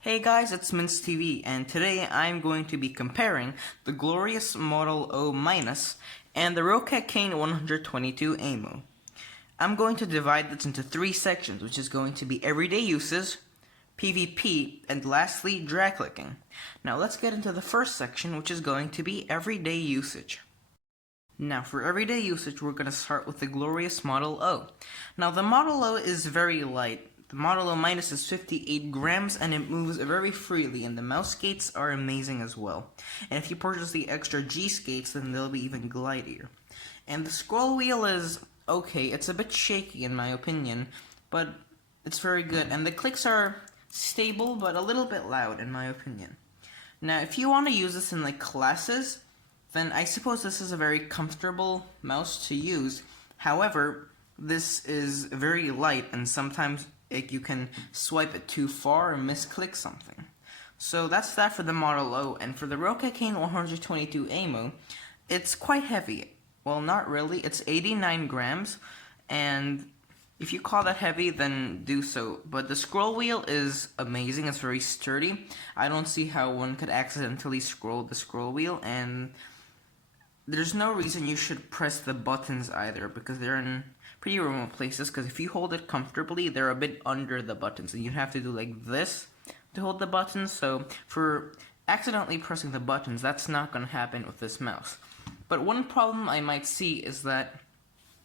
Hey guys, it's Mince TV, and today I'm going to be comparing the glorious Model O minus and the Roccat Kain 122 Aimo. I'm going to divide this into three sections, which is going to be everyday uses, PvP, and lastly, drag clicking. Now let's get into the first section, which is going to be everyday usage. Now for everyday usage, we're going to start with the glorious Model O. Now the Model O is very light. The Model O minus is 58 grams and it moves very freely, and the mouse skates are amazing as well. And if you purchase the extra G skates, then they'll be even glidier. And the scroll wheel is okay, it's a bit shaky in my opinion, but it's very good. And the clicks are stable but a little bit loud in my opinion. Now if you want to use this in like classes, then I suppose this is a very comfortable mouse to use. However, this is very light and sometimes you can swipe it too far and misclick something. So that's that for the Model O. And for the Roccat Kain 122 Aimo, it's quite heavy. Well, not really. It's 89 grams, and if you call that heavy, then do so. But the scroll wheel is amazing. It's very sturdy. I don't see how one could accidentally scroll the scroll wheel, and there's no reason you should press the buttons either, because they're in pretty remote places, because if you hold it comfortably, they're a bit under the buttons, and you have to do like this to hold the buttons. So for accidentally pressing the buttons, that's not going to happen with this mouse. But one problem I might see is that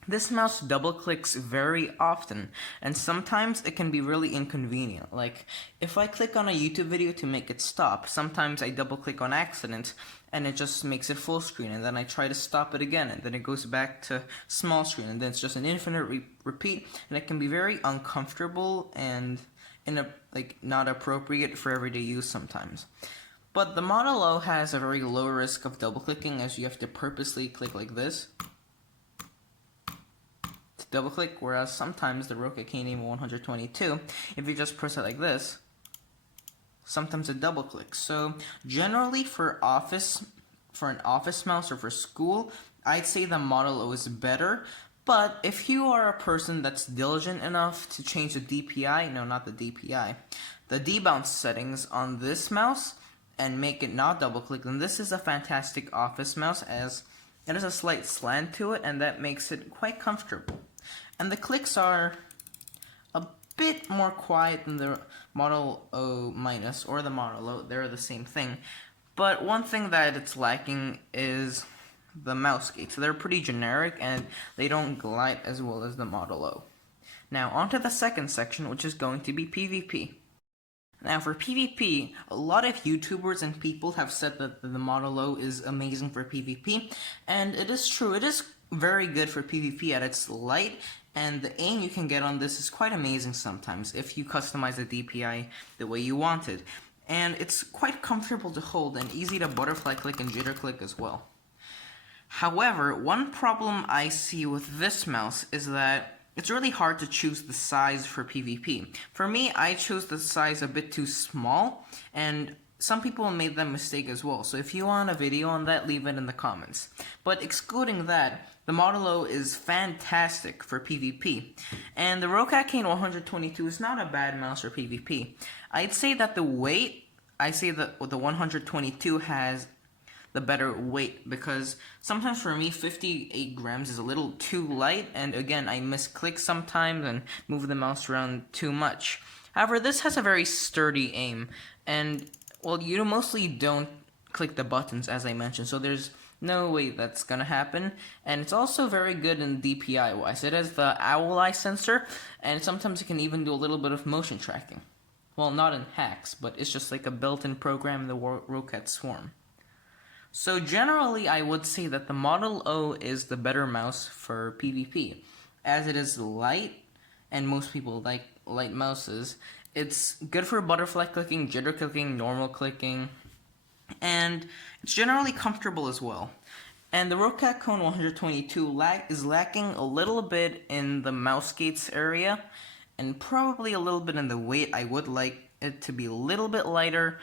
this mouse double clicks very often, and sometimes it can be really inconvenient. Like, if I click on a YouTube video to make it stop, sometimes I double click on accident and it just makes it full screen, and then I try to stop it again and then it goes back to small screen, and then it's just an infinite repeat, and it can be very uncomfortable and not appropriate for everyday use sometimes. But the Model O has a very low risk of double clicking, as you have to purposely click like this double click, whereas sometimes the Roccat Kain 122, if you just press it like this, sometimes it double clicks. So generally for an office mouse or for school, I'd say the Model O is better. But if you are a person that's diligent enough to change the DPI, no, not the DPI, the debounce settings on this mouse and make it not double click, then this is a fantastic office mouse, as it has a slight slant to it, and that makes it quite comfortable. And the clicks are a bit more quiet than the Model O minus or the Model O. They're the same thing. But one thing that it's lacking is the mouse skates. They're pretty generic and they don't glide as well as the Model O. Now onto the second section, which is going to be PvP. Now for PvP, a lot of YouTubers and people have said that the Model O is amazing for PvP, and it is true. It is very good for PvP at its light, and the aim you can get on this is quite amazing sometimes if you customize the DPI the way you want it. And it's quite comfortable to hold and easy to butterfly click and jitter click as well. However, one problem I see with this mouse is that it's really hard to choose the size for PvP. For me, I chose the size a bit too small, and some people made that mistake as well. So if you want a video on that, leave it in the comments. But excluding that, the Model O is fantastic for PvP. And the Roccat Kain 122 is not a bad mouse for PvP. I'd say that the 122 has the better weight, because sometimes for me 58 grams is a little too light, and again I misclick sometimes and move the mouse around too much. However, this has a very sturdy aim, and well, you mostly don't click the buttons as I mentioned, so there's no way that's gonna happen. And it's also very good in DPI wise. It has the owl eye sensor, and sometimes it can even do a little bit of motion tracking. Well, not in hacks, but it's just like a built-in program in the Roccat Swarm. So generally, I would say that the Model O is the better mouse for PvP, as it is light, and most people like light mouses. It's good for butterfly clicking, jitter clicking, normal clicking, and it's generally comfortable as well. And the Roccat Kain 122 is lacking a little bit in the mouse skates area, and probably a little bit in the weight. I would like it to be a little bit lighter,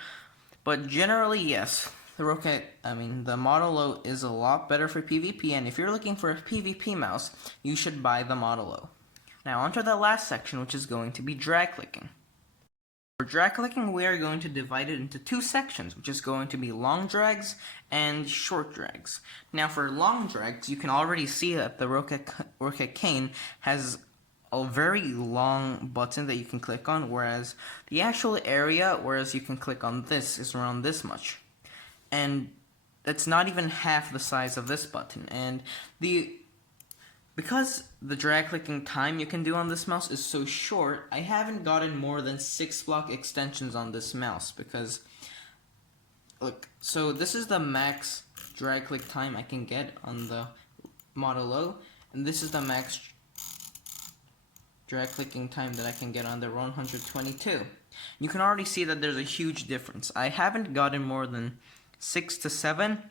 but generally, yes. The Model O is a lot better for PvP, and if you're looking for a PvP mouse, you should buy the Model O. Now onto the last section, which is going to be drag clicking. For drag clicking, we are going to divide it into two sections, which is going to be long drags and short drags. Now for long drags, you can already see that the Roccat Kain has a very long button that you can click on, whereas the actual area, you can click on this, is around this much. And it's not even half the size of this button. And because the drag clicking time you can do on this mouse is so short, I haven't gotten more than 6 block extensions on this mouse because, look, so this is the max drag click time I can get on the Model O, and this is the max drag clicking time that I can get on the 122. You can already see that there's a huge difference. I haven't gotten more than 6 to 7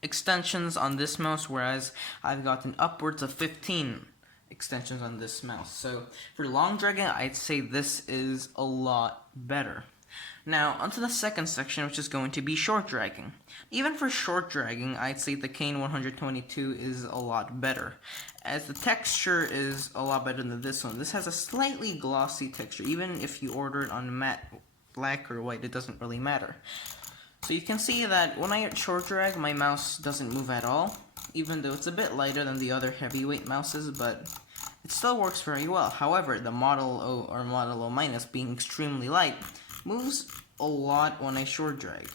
extensions on this mouse, whereas I've gotten upwards of 15 extensions on this mouse. So for long dragging, I'd say this is a lot better. Now onto the second section, which is going to be short dragging. Even for short dragging, I'd say the Kain 122 is a lot better, as the texture is a lot better than this one. This has a slightly glossy texture. Even if you order it on matte black or white, it doesn't really matter. So you can see that when I short drag, my mouse doesn't move at all, even though it's a bit lighter than the other heavyweight mouses, but it still works very well. However, the Model O or Model O minus, being extremely light, moves a lot when I short drag.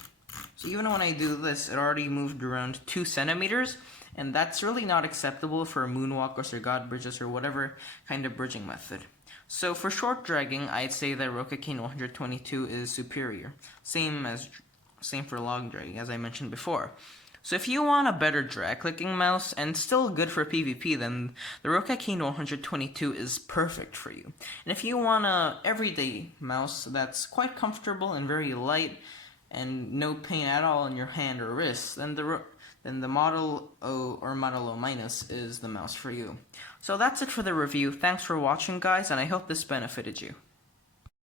So even when I do this, it already moved around 2 centimeters, and that's really not acceptable for moonwalkers or god bridges or whatever kind of bridging method. So for short dragging, I'd say that Roccat Kain 122 is superior. Same for long dragging, as I mentioned before. So if you want a better drag clicking mouse and still good for PvP, then the Roccat Kain 122 is perfect for you. And if you want a everyday mouse that's quite comfortable and very light and no pain at all in your hand or wrist, then the Model O or Model O minus is the mouse for you. So that's it for the review. Thanks for watching, guys, and I hope this benefited you.